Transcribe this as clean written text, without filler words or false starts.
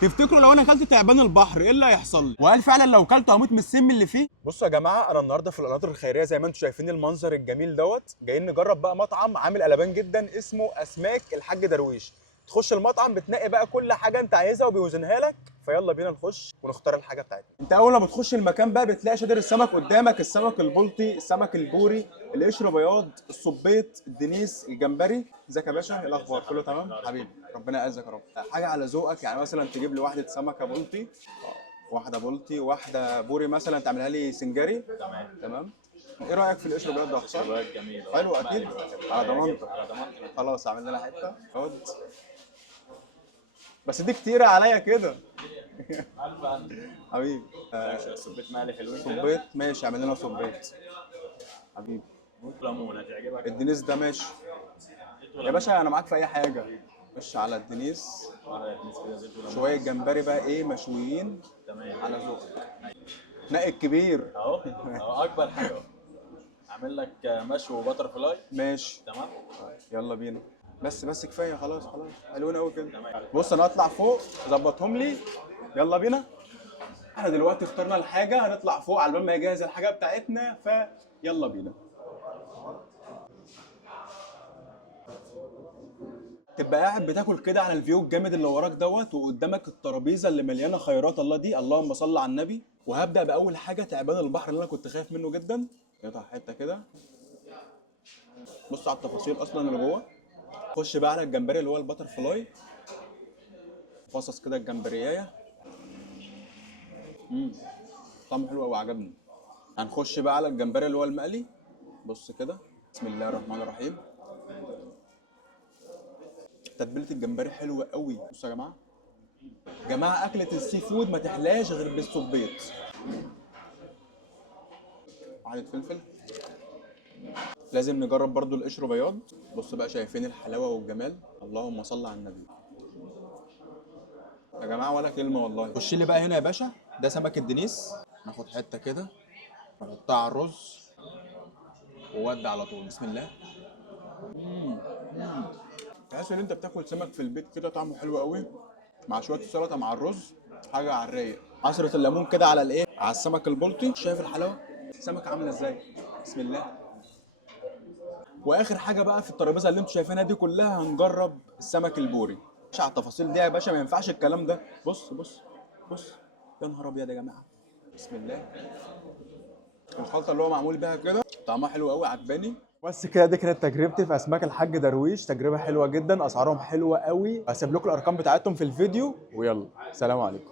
تفتكروا لو انا اكلت تعبان البحر ايه اللي هيحصل لي؟ وهل فعلا لو اكلته هموت من السم اللي فيه؟ بصوا يا جماعه، انا النهارده في القناطر الخيريه زي ما انتم شايفين المنظر الجميل دوت. جايين نجرب بقى مطعم عامل قلبان جدا اسمه اسماك الحاج درويش. تخش المطعم بتنقي بقى كل حاجه انت عايزها وبيوزنها لك. فيلا بينا نخش ونختار الحاجه بتاعتنا. انت اول ما بتخش المكان بقى بتلاقي شادر السمك قدامك، السمك البلطي، السمك البوري، القشر بياض، الصبيط، الدنيس، الجمبري. ازيك يا باشا؟ ايه الاخبار؟ كله تمام حبيبي؟ ربنا يعزك يا رب. حاجه على ذوقك، يعني مثلا تجيب لي واحده سمكه بلطي، واحده بلطي، واحده بوري مثلا تعملها لي سنجاري. تمام. ايه رايك في القشر بياض ده؟ صح؟ جميل. حلو اكيد. على ضمانتك. على ضمانتك. خلاص اعمل لنا حته. خد. بس دي كتيره عليا كده. حبيبي. صبيت مالي حلوين كده. صبيط ماشي، اعمل لنا صبيط حبيبي. ليمون هتعجبك. الدنيس ده ماشي يا باشا، انا معاك في اي حاجه. خش على الدنيس. شويه جمبري بقى ايه مشويين. تمام. على ذوقك. نقي الكبير. اهو اكبر حاجه اهو. اعمل لك مشوي وبتر فلاي. ماشي. تمام. يلا بينا. بس كفايه، خلاص حلوين قوي كده. بص انا هطلع فوق ظبطهم لي. يلا بينا. احنا دلوقتي اخترنا الحاجه، هنطلع فوق على بال ما يجهز الحاجه بتاعتنا، فيلا بينا. تبقى قاعد بتاكل كده على الفيو الجامد اللي وراك دوت، وقدامك الترابيزه اللي مليانه خيرات الله دي، اللهم صل على النبي. وهبدا باول حاجه، تعبان البحر اللي انا كنت خايف منه جدا. قطع حته كده. بص على التفاصيل اصلا اللي جوه. خش بقى على الجمبري اللي هو البتر فلاي. فصص كده الجمبريايه. طعمه حلو قوي، عجبني. هنخش بقى على الجمبري اللي هو المقلي. بص كده. بسم الله الرحمن الرحيم. تتبيله الجمبري حلوه قوي. بصوا يا جماعه اكله السي فود ما تحلاش غير بالصبيط. واحده فلفل. لازم نجرب برضو القشر بياض. بص بقى، شايفين الحلاوه والجمال؟ اللهم صل على النبي يا جماعه، ولا كلمه والله. خش لي بقى هنا يا باشا، ده سمك الدنيس. ناخد حته كده نحطها على الرز وودي على طول. بسم الله. تحس ان انت بتاكل سمك في البيت كده، طعمه حلو قوي مع شويه السلطه مع الرز. حاجه على الرايق. عصره الليمون كده على الايه، على السمك البلطي. شايف الحلاوه؟ السمكه عامله ازاي؟ بسم الله. واخر حاجه بقى في الترابيزه اللي انتوا شايفينها دي كلها، هنجرب السمك البوري. مش على التفاصيل دي يا باشا، ما ينفعش الكلام ده. بص. يا نهار ابيض يا جماعه. بسم الله. الخلطه اللي هو معمول بيها كده طعمها حلو قوي، عجباني. بس كده دي كانت تجربتي في اسماك الحاج درويش. تجربه حلوه جدا، اسعارهم حلوه قوي. هسيب لكم الارقام بتاعتهم في الفيديو، ويلا سلام عليكم.